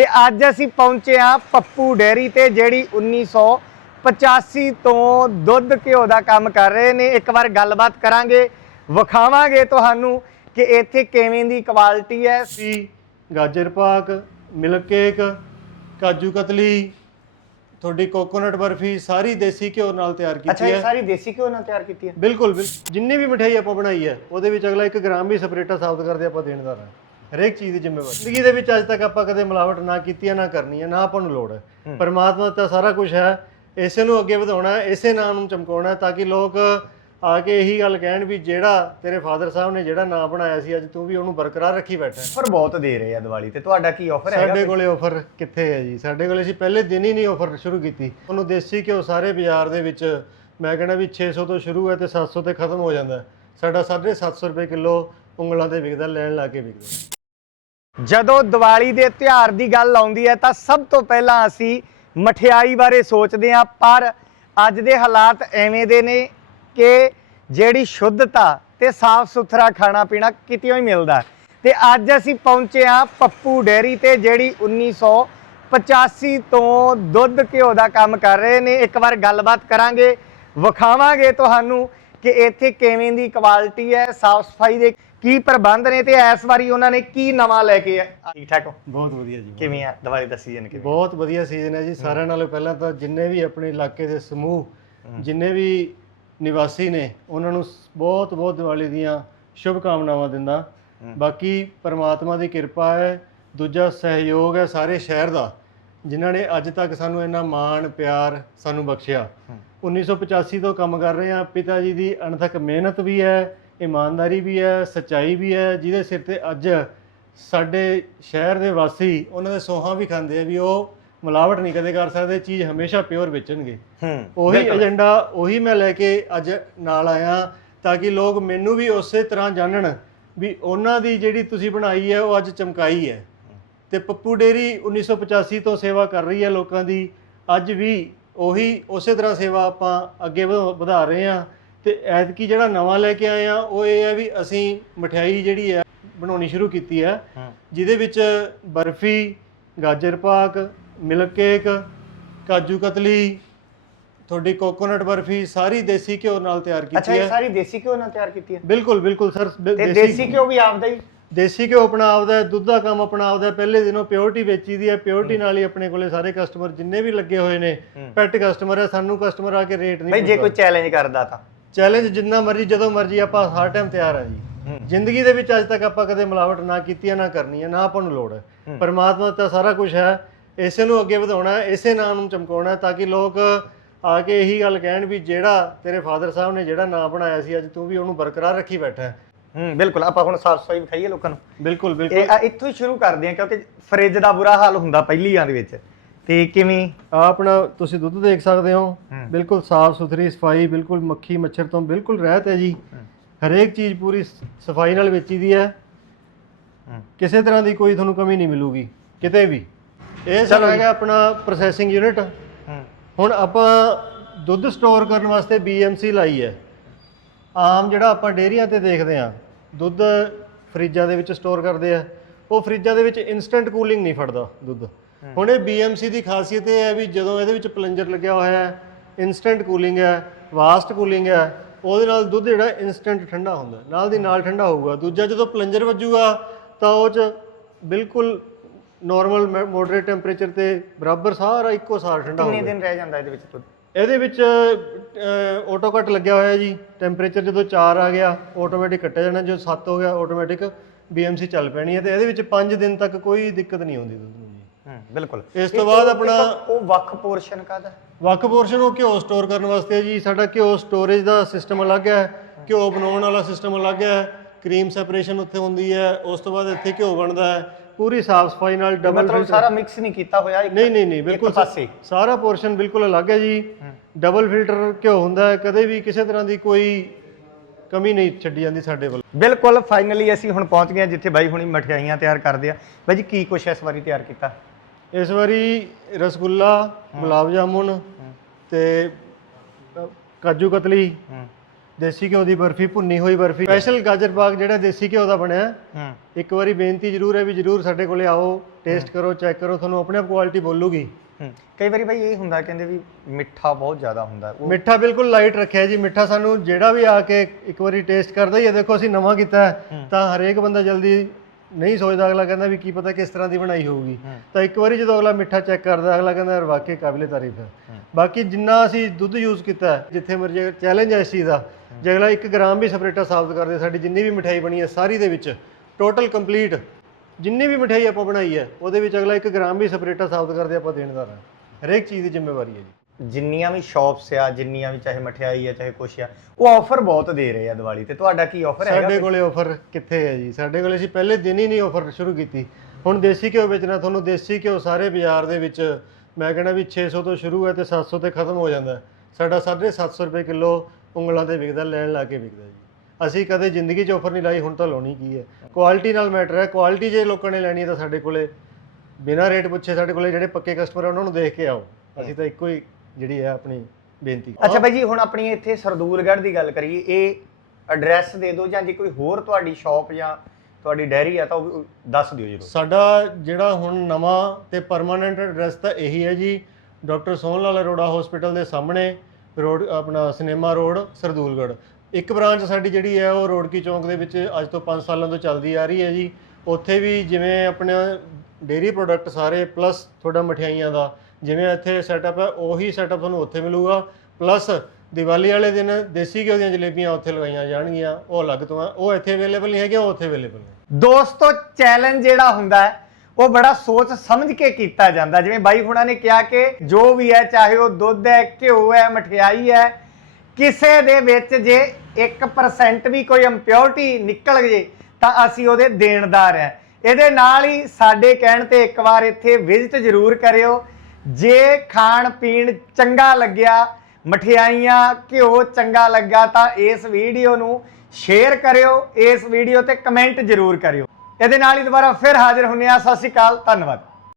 ਤੇ ਅੱਜ ਅਸੀਂ ਪਹੁੰਚੇ ਆ ਪੱਪੂ ਡੈਰੀ ਤੇ ਜਿਹੜੀ 1985 ਤੋਂ ਦੁੱਧ ਘਿਓ ਦਾ ਕੰਮ ਕਰ ਰਹੇ ਨੇ। ਇੱਕ ਵਾਰ ਗੱਲਬਾਤ ਕਰਾਂਗੇ ਵਿਖਾਵਾਂਗੇ ਤੁਹਾਨੂੰ ਕਿ ਇੱਥੇ ਕਿਵੇਂ ਦੀ ਕੁਆਲਿਟੀ ਹੈ। ਸੀ ਗਾਜਰ ਪਾਕ ਮਿਲਕ ਕੇਕ ਕਾਜੂ ਕਤਲੀ ਤੁਹਾਡੀ ਕੋਕੋਨਟ ਬਰਫੀ ਸਾਰੀ ਦੇਸੀ ਘਿਓ ਨਾਲ ਤਿਆਰ ਅੱਛਾ ਕੀਤੀ ਇਹ ਹੈ। ਸਾਰੀ ਦੇਸੀ ਘਿਓ ਨਾਲ ਤਿਆਰ ਕੀਤੀ ਹੈ। ਬਿਲਕੁਲ ਬਿਲਕੁਲ। ਜਿੰਨੀ ਵੀ ਮਠਿਆਈ ਆਪਾਂ ਬਣਾਈ ਹੈ ਉਹਦੇ ਵਿੱਚ ਅਗਲਾ 1 ਗ੍ਰਾਮ ਵੀ ਸਪਰੇਟਾ ਸਾਬਤ ਕਰਦੇ ਆਪਾਂ ਦੇਣਦਾਰ ਹਾਂ। ਹਰੇਕ ਚੀਜ਼ ਦੀ ਜ਼ਿੰਮੇਵਾਰੀ। ਜ਼ਿੰਦਗੀ ਦੇ ਵਿੱਚ ਅੱਜ ਤੱਕ ਆਪਾਂ ਕਦੇ ਮਿਲਾਵਟ ਨਾ ਕੀਤੀ ਹੈ ਨਾ ਕਰਨੀ ਹੈ ਨਾ ਆਪਾਂ ਨੂੰ ਲੋੜ ਹੈ। ਪਰਮਾਤਮਾ ਦਾ ਸਾਰਾ ਕੁਝ ਹੈ ਇਸੇ ਨੂੰ ਅੱਗੇ ਵਧਾਉਣਾ ਹੈ ਇਸੇ ਨਾਮ ਨੂੰ ਚਮਕਾਉਣਾ ਹੈ ਤਾਂ ਕਿ ਲੋਕ ਆ ਕੇ ਇਹੀ ਗੱਲ ਕਹਿਣ ਵੀ ਜਿਹੜਾ ਤੇਰੇ ਫਾਦਰ ਸਾਹਿਬ ਨੇ ਜਿਹੜਾ ਨਾਮ ਬਣਾਇਆ ਸੀ ਅੱਜ ਤੂੰ ਵੀ ਉਹਨੂੰ ਬਰਕਰਾਰ ਰੱਖੀ ਬੈਠਾ ਹੈ। ਆਫਰ ਬਹੁਤ ਦੇ ਰਹੇ ਆ ਦੀਵਾਲੀ ਤੇ। ਤੁਹਾਡਾ ਕੀ ਆਫਰ ਹੈਗਾ? ਸਾਡੇ ਕੋਲੇ ਆਫਰ ਕਿੱਥੇ ਹੈ ਜੀ? ਸਾਡੇ ਕੋਲੇ ਅਸੀਂ ਪਹਿਲੇ ਦਿਨ ਹੀ ਨਹੀਂ ਆਫਰ ਸ਼ੁਰੂ ਕੀਤੀ। ਉਹਨੂੰ ਦੇਸੀ ਘਿਓ ਸਾਰੇ ਬਾਜ਼ਾਰ ਦੇ ਵਿੱਚ ਮੈਂ ਕਹਿੰਦਾ ਵੀ 600 ਤੋਂ ਸ਼ੁਰੂ ਹੈ ਤੇ 700 ਤੇ ਖਤਮ ਹੋ ਜਾਂਦਾ ਹੈ। ਸਾਡਾ 750 ਰੁਪਏ ਕਿਲੋ ਉਂਗਲਾਂ ਤੇ ਵਿਕਦਾ ਲੈਣ ਲਾ ਕੇ ਵਿਕਦਾ। ਜਦੋਂ ਦੀਵਾਲੀ ਦੇ ਤਿਉਹਾਰ ਦੀ ਗੱਲ ਆਉਂਦੀ ਹੈ ਤਾਂ ਸਭ ਤੋਂ ਪਹਿਲਾਂ ਅਸੀਂ ਮਠਿਆਈ ਬਾਰੇ ਸੋਚਦੇ ਹਾਂ, ਪਰ ਅੱਜ ਦੇ ਹਾਲਾਤ ਐਵੇਂ ਦੇ ਨੇ ਕਿ ਜਿਹੜੀ ਸ਼ੁੱਧਤਾ ਤੇ ਸਾਫ਼ ਸੁਥਰਾ ਖਾਣਾ ਪੀਣਾ ਕਿਤਿਓਂ ਹੀ ਮਿਲਦਾ ਹੈ। ਤੇ ਅੱਜ ਅਸੀਂ ਪਹੁੰਚੇ ਹਾਂ ਪੱਪੂ ਡੈਰੀ ਤੇ, ਜਿਹੜੀ 1985 ਤੋਂ ਦੁੱਧ ਘਿਓ ਦਾ ਕੰਮ ਕਰ ਰਹੇ ਨੇ ਇੱਕ ਵਾਰ ਗੱਲਬਾਤ ਕਰਾਂਗੇ, ਵਿਖਾਵਾਂਗੇ ਤੁਹਾਨੂੰ ਕਿ ਇੱਥੇ ਕਿਵੇਂ ਦੀ ਕੁਆਲਿਟੀ ਹੈ ਸਾਫ਼ ਸਫ਼ਾਈ ਦੇ ਕੀ ਪ੍ਰਬੰਧ ਨੇ ਤੇ ਇਸ ਵਾਰੀ ਉਹਨਾਂ ਨੇ ਕੀ ਨਵਾਂ ਲੈ ਕੇ ਆ- ਠੀਕ ਠਾਕ ਹੋ? ਬਹੁਤ ਵਧੀਆ ਜੀ ਕਿਵੇਂ ਆ? ਦੀਵਾਲੀ ਦਾ ਸੀਜ਼ਨ ਕਿਵੇਂ? ਬਹੁਤ ਵਧੀਆ ਸੀਜ਼ਨ ਹੈ ਜੀ ਸਾਰਿਆਂ ਨਾਲੋਂ ਪਹਿਲਾਂ ਤਾਂ ਜਿੰਨੇ ਵੀ ਆਪਣੇ ਇਲਾਕੇ ਦੇ ਸਮੂਹ ਜਿੰਨੇ ਵੀ ਨਿਵਾਸੀ ਨੇ ਉਹਨਾਂ ਨੂੰ ਸ- ਬਹੁਤ ਬਹੁਤ ਦੀਵਾਲੀ ਦੀਆਂ ਸ਼ੁਭ ਕਾਮਨਾਵਾਂ ਦਿੰਦਾ ਬਾਕੀ ਪਰਮਾਤਮਾ ਦੀ ਕਿਰਪਾ ਹੈ ਦੂਜਾ ਸਹਿਯੋਗ ਹੈ ਸਾਰੇ ਸ਼ਹਿਰ ਦਾ ਜਿਨ੍ਹਾਂ ਨੇ ਅੱਜ ਤੱਕ ਸਾਨੂੰ ਇੰਨਾ ਮਾਣ ਪਿਆਰ ਸਾਨੂੰ ਬਖਸ਼ਿਆ। 1985 ਤੋਂ ਕੰਮ ਕਰ ਰਹੇ ਹਾਂ ਪਿਤਾ ਜੀ ਦੀ ਅਣਥੱਕ ਮਿਹਨਤ ਵੀ ਹੈ ਇਮਾਨਦਾਰੀ ਵੀ ਹੈ ਸੱਚਾਈ ਵੀ ਹੈ ਜਿਹਦੇ ਸਿਰ ਤੇ ਅੱਜ ਸਾਡੇ ਸ਼ਹਿਰ ਦੇ ਵਾਸੀ ਉਹਨਾਂ ਦੇ ਸੋਹਾਂ ਵੀ ਖਾਂਦੇ ਆ ਵੀ ਉਹ ਮਿਲਾਵਟ ਨਹੀਂ ਕਦੇ ਕਰ ਸਕਦੇ ਚੀਜ਼ ਹਮੇਸ਼ਾ ਪਿਓਰ ਵੇਚਣਗੇ। ਹੂੰ ਉਹੀ ਏਜੰਡਾ ਉਹੀ ਮੈਂ ਲੈ ਕੇ ਅੱਜ ਨਾਲ ਆਇਆ ਤਾਂ ਕਿ ਲੋਕ ਮੈਨੂੰ ਵੀ ਉਸੇ ਤਰ੍ਹਾਂ ਜਾਣਨ ਵੀ ਉਹਨਾਂ ਦੀ ਜਿਹੜੀ ਤੁਸੀਂ ਬਣਾਈ ਹੈ ਉਹ ਅੱਜ ਚਮਕਾਈ ਹੈ। ਤੇ ਪੱਪੂ ਡੇਰੀ 1985 ਤੋਂ ਸੇਵਾ ਕਰ ਰਹੀ ਹੈ ਲੋਕਾਂ ਦੀ ਅੱਜ ਵੀ ਉਹੀ ਉਸੇ ਤਰ੍ਹਾਂ ਸੇਵਾ ਆਪਾਂ ਅੱਗੇ ਵਧ- ਵਧਾ ਰਹੇ ਹਾਂ। ਤੇ ਐਤਕੀ ਜਿਹੜਾ ਨਵਾਂ ਲੈ ਕੇ ਆਏ ਆ ਉਹ ਇਹ ਹੈ ਵੀ ਅਸੀਂ ਮਠਿਆਈ ਜਿਹੜੀ ਹੈ ਬਣਾਉਣੀ ਸ਼ੁਰੂ ਕੀਤੀ ਹੈ। ਜਿਹਦੇ ਵਿੱਚ ਬਰਫੀ ਗਾਜਰ ਪਾਕ ਮਿਲਕ ਕੇਕ ਕਾਜੂ ਕਤਲੀ ਤੁਹਾਡੀ ਕੋਕੋਨਟ ਬਰਫੀ ਸਾਰੀ ਦੇਸੀ ਘਿਓ ਨਾਲ ਤਿਆਰ ਅੱਛਾ ਕੀਤੀ ਇਹ ਹੈ ਸਾਰੀ ਦੇਸੀ ਘਿਓ ਨਾਲ ਤਿਆਰ ਕੀਤੀ ਹੈ ਬਿਲਕੁਲ ਬਿਲਕੁਲ ਸਰ ਤੇ ਦੇਸੀ ਘਿਓ। ਵੀ ਆਪਦਾ ਹੀ? ਦੇਸੀ ਘਿਓ ਆਪਣਾ ਆਪਦਾ ਦੁੱਧ ਦਾ ਕੰਮ ਆਪਣਾ ਆਪਦਾ। ਪਹਿਲੇ ਦਿਨੋਂ ਪਿਓਰਟੀ ਵੇਚੀ ਦੀ ਹੈ। ਪਿਓਰਟੀ ਨਾਲ ਹੀ ਆਪਣੇ ਕੋਲੇ ਸਾਰੇ ਕਸਟਮਰ ਜਿੰਨੇ ਵੀ ਲੱਗੇ ਹੋਏ ਨੇ ਪੈਟ ਕਸਟਮਰ ਹੈ ਸਾਨੂੰ ਕਸਟਮਰ ਆ ਕੇ ਰੇਟ ਬਈ ਨਹੀਂ ਜੇ ਕੋਈ ਚੈਲੰਜ ਕਰਦਾ ਤਾਂ। ਚੈਲੰਜ ਜਿੰਨਾ ਮਰਜ਼ੀ ਜਦੋਂ ਮਰਜ਼ੀ ਆਪਾਂ ਹਰ ਟਾਈਮ ਤਿਆਰ ਆ ਜੀ। ਜ਼ਿੰਦਗੀ ਦੇ ਵਿੱਚ ਅੱਜ ਤੱਕ ਆਪਾਂ ਕਦੇ ਮਿਲਾਵਟ ਨਾ ਕੀਤੀ ਹੈ ਨਾ ਕਰਨੀ ਹੈ ਨਾ ਆਪਾਂ ਨੂੰ ਲੋੜ ਹੈ। ਪਰਮਾਤਮਾ ਦਾ ਸਾਰਾ ਕੁਝ ਹੈ। ਇਸੇ ਨੂੰ ਅੱਗੇ ਵਧਾਉਣਾ ਹੈ ਇਸੇ ਨਾਮ ਨੂੰ ਚਮਕਾਉਣਾ ਹੈ ਤਾਂ ਕਿ ਲੋਕ ਆ ਕੇ ਇਹੀ ਗੱਲ ਕਹਿਣ ਵੀ ਜਿਹੜਾ ਤੇਰੇ ਫਾਦਰ ਸਾਹਿਬ ਨੇ ਜਿਹੜਾ ਨਾਮ ਬਣਾਇਆ ਸੀ ਅੱਜ ਤੂੰ ਵੀ ਉਹਨੂੰ ਬਰਕਰਾਰ ਰੱਖੀ ਬੈਠਾ ਹੈ। ਹੂੰ ਬਿਲਕੁਲ। ਆਪਾਂ ਹੁਣ ਸਾਫ਼ ਸਫ਼ਾਈ ਵਿਖਾਈਏ ਲੋਕਾਂ ਨੂੰ। ਬਿਲਕੁਲ ਬਿਲਕੁਲ। ਇਹ ਆ ਇੱਥੋਂ ਹੀ ਸ਼ੁਰੂ ਕਰਦੇ ਹਾਂ ਕਿਉਂਕਿ ਫ੍ਰਿਜ ਦਾ ਬੁਰਾ ਹਾਲ ਹੁੰਦਾ ਪਹਿਲੀਆਂ ਦੇ ਵਿੱਚ। ਤੇ ਕਿਵੇਂ? ਆਪਣਾ ਤੁਸੀਂ ਦੁੱਧ ਦੇਖ ਸਕਦੇ ਹੋ। ਬਿਲਕੁਲ ਸਾਫ਼ ਸੁਥਰੀ ਸਫ਼ਾਈ ਬਿਲਕੁਲ ਮੱਖੀ ਮੱਛਰ ਤੋਂ ਬਿਲਕੁਲ ਰਹਿਤ ਹੈ ਜੀ। ਹਰੇਕ ਚੀਜ਼ ਪੂਰੀ ਸਫ਼ਾਈ ਨਾਲ ਵੇਚੀ ਦੀ ਹੈ। ਕਿਸੇ ਤਰ੍ਹਾਂ ਦੀ ਕੋਈ ਤੁਹਾਨੂੰ ਕਮੀ ਨਹੀਂ ਮਿਲੂਗੀ ਕਿਤੇ ਵੀ। ਇਹ ਸਭ ਹੈਗਾ ਆਪਣਾ ਪ੍ਰੋਸੈਸਿੰਗ ਯੂਨਿਟ ਹੁਣ ਆਪਾਂ ਦੁੱਧ ਸਟੋਰ ਕਰਨ ਵਾਸਤੇ BMC ਲਾਈ ਹੈ। ਆਮ ਜਿਹੜਾ ਆਪਾਂ ਡੇਅਰੀਆਂ ਤੇ ਦੇਖਦੇ ਆ ਦੁੱਧ ਫਰਿੱਜਾਂ ਦੇ ਵਿੱਚ ਸਟੋਰ ਕਰਦੇ ਆ। ਉਹ ਫਰਿੱਜਾਂ ਦੇ ਵਿੱਚ ਇਨਸਟੈਂਟ ਕੂਲਿੰਗ ਨਹੀਂ ਫੜਦਾ ਦੁੱਧ। ਹੁਣ ਇਹ BMC ਦੀ ਖਾਸੀਅਤ ਇਹ ਹੈ ਵੀ ਜਦੋਂ ਇਹਦੇ ਵਿੱਚ ਪਲੰਜਰ ਲੱਗਿਆ ਹੋਇਆ ਹੈ ਇਨਸਟੈਂਟ ਕੂਲਿੰਗ ਹੈ ਵਾਸਟ ਕੂਲਿੰਗ ਹੈ ਉਹਦੇ ਨਾਲ ਦੁੱਧ ਜਿਹੜਾ ਇਨਸਟੈਂਟ ਠੰਡਾ ਹੁੰਦਾ। ਨਾਲ ਦੀ ਨਾਲ ਠੰਡਾ ਹੋਊਗਾ। ਦੂਜਾ ਜਦੋਂ ਪਲੰਜਰ ਵੱਜੂਗਾ ਤਾਂ ਉਹ ਚ ਬਿਲਕੁਲ ਨਾਰਮਲ ਮੋਡਰੇਟ ਟੈਂਪਰੇਚਰ ਤੇ ਬਰਾਬਰ ਸਾਰਾ ਇੱਕੋ ਸਾਰ ਠੰਡਾ ਕਿੰਨੇ ਹੋਊਗਾ। ਦਿਨ ਰਹਿ ਜਾਂਦਾ ਇਹਦੇ ਵਿੱਚ ਦੁੱਧ? ਇਹਦੇ ਵਿੱਚ ਆਟੋ ਕੱਟ ਲੱਗਿਆ ਹੋਇਆ ਜੀ। ਟੈਂਪਰੇਚਰ ਜਦੋਂ 4 ਆ ਗਿਆ ਆਟੋਮੈਟਿਕ ਕੱਟਿਆ ਜਾਣਾ। ਜਦੋਂ 7 ਹੋ ਗਿਆ ਆਟੋਮੈਟਿਕ BMC ਚੱਲ ਪੈਣੀ ਹੈ ਤੇ ਇਹਦੇ ਵਿੱਚ 5 ਦਿਨ ਤੱਕ ਕੋਈ ਦਿੱਕਤ ਨਹੀਂ ਆਉਂਦੀ ਦੁੱਧ ਨੂੰ। ਬਿਲਕੁਲ। ਇਸ ਤੋਂ ਬਾਅਦ ਆਪਣਾ ਉਹ ਵੱਖ ਪੋਰਸ਼ਨ ਕਾਦਾ ਵੱਖ ਪੋਰਸ਼ਨ ਉਹ ਘਿਓ ਸਟੋਰ ਕਰਨ ਵਾਸਤੇ ਹੈ ਜੀ। ਸਾਡਾ ਘਿਓ ਸਟੋਰੇਜ ਦਾ ਸਿਸਟਮ ਅਲੱਗ ਹੈ। ਘਿਓ ਬਣਾਉਣ ਵਾਲਾ ਸਿਸਟਮ ਅਲੱਗ ਹੈ। ਕਰੀਮ ਸੈਪਰੇਸ਼ਨ ਉੱਥੇ ਹੁੰਦੀ ਹੈ। ਉਸ ਤੋਂ ਬਾਅਦ ਇੱਥੇ ਘਿਓ ਬਣਦਾ ਹੈ। ਪੂਰੀ ਸਾਫ਼ ਸਫ਼ਾਈ ਨਾਲ ਡਬਲ ਮਤਲਬ ਸਾਰਾ ਮਿਕਸ ਨਹੀਂ ਕੀਤਾ ਹੋਇਆ ਇੱਕ ਨਹੀਂ ਨਹੀਂ ਨਹੀਂ ਬਿਲਕੁਲ ਪਾਸੇ? ਸਾਰਾ ਪੋਰਸ਼ਨ ਬਿਲਕੁਲ ਅਲੱਗ ਹੈ ਜੀ। ਡਬਲ ਫਿਲਟਰ ਘਿਓ ਹੁੰਦਾ ਹੈ। ਕਦੇ ਵੀ ਕਿਸੇ ਤਰ੍ਹਾਂ ਦੀ ਕੋਈ ਕਮੀ ਨਹੀਂ ਛੱਡੀ ਜਾਂਦੀ ਸਾਡੇ ਵੱਲ। ਬਿਲਕੁਲ ਫਾਈਨਲੀ ਅਸੀਂ ਹੁਣ ਪਹੁੰਚ ਗਏ ਹਾਂ ਜਿੱਥੇ ਬਾਈ ਹੁਣੀ ਮਠਿਆਈਆਂ ਤਿਆਰ ਕਰਦੇ ਆ। ਬਾਈ ਜੀ ਕੀ ਕੁਛ ਇਸ ਵਾਰੀ ਤਿਆਰ ਕੀਤਾ? ਇਸ ਵਾਰੀ ਰਸਗੁੱਲਾ ਗੁਲਾਬ ਜਾਮੁਨ ਤੇ ਅ, ਕਾਜੂ ਕਤਲੀ। ਹੂੰ। ਦੇਸੀ ਘਿਓ ਦੀ ਬਰਫੀ ਭੁੰਨੀ ਹੋਈ ਬਰਫੀ। ਸਪੈਸ਼ਲ ਗਾਜਰ ਪਾਕ ਜਿਹੜਾ ਦੇਸੀ ਘਿਓ ਦਾ ਬਣਿਆ ਹੈ। ਹੂੰ ਇੱਕ ਵਾਰੀ ਬੇਨਤੀ ਜ਼ਰੂਰ ਹੈ ਵੀ ਜ਼ਰੂਰ ਸਾਡੇ ਕੋਲੇ ਆਓ ਟੇਸਟ ਕਰੋ ਚੈੱਕ ਕਰੋ ਤੁਹਾਨੂੰ ਆਪਣੇ ਆਪ ਕੁਆਲਿਟੀ ਬੋਲੂਗੀ। ਹੂੰ। ਕਈ ਵਾਰੀ ਬਾਈ ਇਹ ਹੁੰਦਾ ਕਹਿੰਦੇ ਵੀ ਮਿੱਠਾ ਬਹੁਤ ਜ਼ਿਆਦਾ ਹੁੰਦਾ। ਉਹ ਮਿੱਠਾ ਬਿਲਕੁਲ ਲਾਈਟ ਰੱਖਿਆ ਜੀ ਮਿੱਠਾ ਸਾਨੂੰ ਜਿਹੜਾ ਵੀ ਆ ਕੇ ਇੱਕ ਵਾਰੀ ਟੇਸਟ ਕਰਦਾ ਹੀ ਹੈ ਦੇਖੋ ਅਸੀਂ ਨਵਾਂ ਕੀਤਾ ਹੈ। ਤਾਂ ਹਰੇਕ ਬੰਦਾ ਜਲਦੀ ਨਹੀਂ ਸੋਚਦਾ ਅਗਲਾ ਕਹਿੰਦਾ ਵੀ ਕੀ ਪਤਾ ਕਿਸ ਤਰ੍ਹਾਂ ਦੀ ਬਣਾਈ ਹੋਊਗੀ। ਤਾਂ ਇੱਕ ਵਾਰੀ ਜਦੋਂ ਅਗਲਾ ਮਿੱਠਾ ਚੈੱਕ ਕਰਦਾ ਅਗਲਾ ਕਹਿੰਦਾ ਯਾਰ ਵਾਕਈ ਕਾਬਿਲੇ ਤਾਰੀਫ ਹੈ। ਬਾਕੀ ਜਿੰਨਾ ਅਸੀਂ ਦੁੱਧ ਯੂਜ਼ ਕੀਤਾ ਜਿੱਥੇ ਮਰਜ਼ੀ ਚੈਲੰਜ ਹੈ ਇਸ ਚੀਜ਼ ਦਾ ਜੇ ਅਗਲਾ 1 ਗ੍ਰਾਮ ਵੀ ਸਪਰੇਟਾ ਸਾਬਤ ਕਰਦੇ ਸਾਡੀ ਜਿੰਨੀ ਵੀ ਮਠਿਆਈ ਬਣੀ ਹੈ ਸਾਰੀ ਦੇ ਵਿੱਚ ਟੋਟਲ ਕੰਪਲੀਟ ਜਿੰਨੀ ਵੀ ਮਠਿਆਈ ਆਪਾਂ ਬਣਾਈ ਹੈ ਉਹਦੇ ਵਿੱਚ ਅਗਲਾ 1 ਗ੍ਰਾਮ ਵੀ ਸਪਰੇਟਾ ਸਾਬਤ ਕਰਦੇ ਆਪਾਂ ਦੇਣਦਾਰ ਹਾਂ। ਹਰੇਕ ਚੀਜ਼ ਦੀ ਜ਼ਿੰਮੇਵਾਰੀ ਹੈ ਜੀ। ਜਿੰਨੀਆਂ ਵੀ ਸ਼ਾਪਸ ਆ, ਜਿੰਨੀਆਂ ਵੀ ਚਾਹੇ ਮਠਿਆਈ ਆ, ਚਾਹੇ ਕੁਛ ਆ, ਉਹ ਆਫਰ ਬਹੁਤ ਦੇ ਰਹੇ ਆ ਦੀਵਾਲੀ ਤੇ। ਤੁਹਾਡਾ ਕੀ ਆਫਰ ਹੈਗਾ? ਸਾਡੇ ਕੋਲੇ ਆਫਰ ਕਿੱਥੇ ਹੈ ਜੀ? ਸਾਡੇ ਕੋਲੇ ਅਸੀਂ ਪਹਿਲੇ ਦਿਨ ਹੀ ਨਹੀਂ ਆਫਰ ਸ਼ੁਰੂ ਕੀਤੀ। ਹੁਣ ਦੇਸੀ ਘਿਓ ਵੇਚਣਾ, ਤੁਹਾਨੂੰ ਦੇਸੀ ਘਿਓ ਸਾਰੇ ਬਾਜ਼ਾਰ ਦੇ ਵਿੱਚ ਮੈਂ ਕਹਿੰਦਾ ਵੀ 600 ਤੋਂ ਸ਼ੁਰੂ ਹੈ ਤੇ 700 ਤੇ ਖਤਮ ਹੋ ਜਾਂਦਾ ਹੈ। ਸਾਡਾ 750 ਰੁਪਏ ਕਿਲੋ ਉਂਗਲਾਂ ਤੇ ਵਿਕਦਾ, ਲੈਣ ਲਾ ਕੇ ਵਿਕਦਾ ਜੀ। ਅਸੀਂ ਕਦੇ ਜ਼ਿੰਦਗੀ 'ਚ ਆਫਰ ਨਹੀਂ ਲਾਈ, ਹੁਣ ਤਾਂ ਲਾਉਣੀ ਕੀ ਹੈ? ਕੁਆਲਿਟੀ ਨਾਲ ਮੈਟਰ ਹੈ। ਕੁਆਲਿਟੀ ਜੇ ਲੋਕਾਂ ਨੇ ਲੈਣੀ ਹੈ ਤਾਂ ਸਾਡੇ ਕੋਲੇ ਬਿਨਾਂ ਰੇਟ ਪੁੱਛੇ ਸਾਡੇ ਕੋਲੇ ਜਿਹੜੇ ਪੱਕੇ ਕਸਟਮਰ ਆ, ਉਹਨਾਂ ਨੂੰ ਦੇਖ ਕੇ ਆਓ। ਅਸੀਂ ਤਾਂ ਇੱਕੋ ਹੀ ਜਿਹੜੀ ਹੈ ਆਪਣੀ ਬੇਨਤੀ। ਅੱਛਾ ਬਾਈ ਜੀ ਹੁਣ ਆਪਣੀ ਇੱਥੇ ਸਰਦੂਲਗੜ੍ਹ ਦੀ ਗੱਲ ਕਰੀਏ ਇਹ ਐਡਰੈਸ ਦੇ ਦਿਓ ਜਾਂ ਜੇ ਕੋਈ ਹੋਰ ਤੁਹਾਡੀ ਸ਼ਾਪ ਜਾਂ ਤੁਹਾਡੀ ਡੈਰੀ ਆ ਤਾਂ ਉਹ ਦੱਸ ਦਿਓ ਜਰੂਰ। ਸਾਡਾ ਜਿਹੜਾ ਹੁਣ ਨਵਾਂ ਤੇ ਪਰਮਾਨੈਂਟ ਐਡਰੈਸ ਤਾਂ ਇਹੀ ਹੈ ਜੀ ਡਾਕਟਰ ਸੋਹਣ ਲਾਲ ਅਰੋੜਾ ਹਸਪੀਟਲ ਦੇ ਸਾਹਮਣੇ ਰੋਡ ਆਪਣਾ ਸਿਨੇਮਾ ਰੋਡ ਸਰਦੂਲਗੜ੍ਹ। ਇੱਕ ਬ੍ਰਾਂਚ ਸਾਡੀ ਜਿਹੜੀ ਹੈ ਉਹ ਰੋਡਕੀ ਚੌਂਕ ਦੇ ਵਿੱਚ ਅੱਜ ਤੋਂ 5 ਸਾਲਾਂ ਤੋਂ ਚੱਲਦੀ ਆ ਰਹੀ ਹੈ ਜੀ। ਉੱਥੇ ਵੀ ਜਿਵੇਂ ਆਪਣੇ ਡੇਰੀ ਪ੍ਰੋਡਕਟ ਸਾਰੇ ਪਲੱਸ ਤੁਹਾਡਾ ਮਠਿਆਈਆਂ ਦਾ ਜਿਵੇਂ ਇੱਥੇ ਸੈਟਅਪ ਹੈ, ਉਹੀ ਸੈਟਅਪ ਤੁਹਾਨੂੰ ਉੱਥੇ ਮਿਲੂਗਾ। ਪਲੱਸ ਦੀਵਾਲੀ ਵਾਲੇ ਦਿਨ ਦੇਸੀ ਘਿਓ ਦੀਆਂ ਜਲੇਬੀਆਂ ਉੱਥੇ ਲਗਾਈਆਂ ਜਾਣਗੀਆਂ। ਉਹ ਅਲੱਗ ਤੋਂ ਹੈ ਉਹ ਇੱਥੇ ਅਵੇਲੇਬਲ ਨਹੀਂ ਹੈਗੇ ਉਹ ਉੱਥੇ ਅਵੇਲੇਬਲ ਨੇ। ਦੋਸਤੋ ਚੈਲੰਜ ਜਿਹੜਾ ਹੁੰਦਾ ਹੈ, ਉਹ ਬੜਾ ਸੋਚ ਸਮਝ ਕੇ ਕੀਤਾ ਜਾਂਦਾ। ਜਿਵੇਂ ਬਾਈ ਹੁਣਾਂ ਨੇ ਕਿਹਾ ਕਿ ਜੋ ਵੀ ਹੈ, ਚਾਹੇ ਉਹ ਦੁੱਧ ਹੈ, ਘਿਓ ਹੈ, ਮਠਿਆਈ ਹੈ, ਕਿਸੇ ਦੇ ਵਿੱਚ ਜੇ 1% ਵੀ ਕੋਈ ਇੰਪਿਉਰਿਟੀ ਨਿਕਲ ਜੇ, ਤਾਂ ਅਸੀਂ ਉਹਦੇ ਦੇਣਦਾਰ ਹੈ। ਇਹਦੇ ਨਾਲ ਹੀ ਸਾਡੇ ਕਹਿਣ ਤੇ ਇੱਕ ਵਾਰ ਇੱਥੇ ਵਿਜ਼ਿਟ ਜ਼ਰੂਰ ਕਰਿਓ। ਜੇ ਖਾਣ ਪੀਣ ਚੰਗਾ ਲੱਗਿਆ, ਮਠਿਆਈਆਂ, ਘਿਓ ਚੰਗਾ ਲੱਗਾ ਤਾਂ ਇਸ ਵੀਡੀਓ ਨੂੰ ਸ਼ੇਅਰ ਕਰਿਓ, ਇਸ ਵੀਡੀਓ ਤੇ ਕਮੈਂਟ ਜ਼ਰੂਰ ਕਰਿਓ। ਇਹਦੇ ਨਾਲ ਹੀ ਦੁਬਾਰਾ ਫਿਰ ਹਾਜ਼ਰ ਹੁੰਨੇ ਆ ਸਤਿ ਸ਼੍ਰੀ ਅਕਾਲ, ਧੰਨਵਾਦ।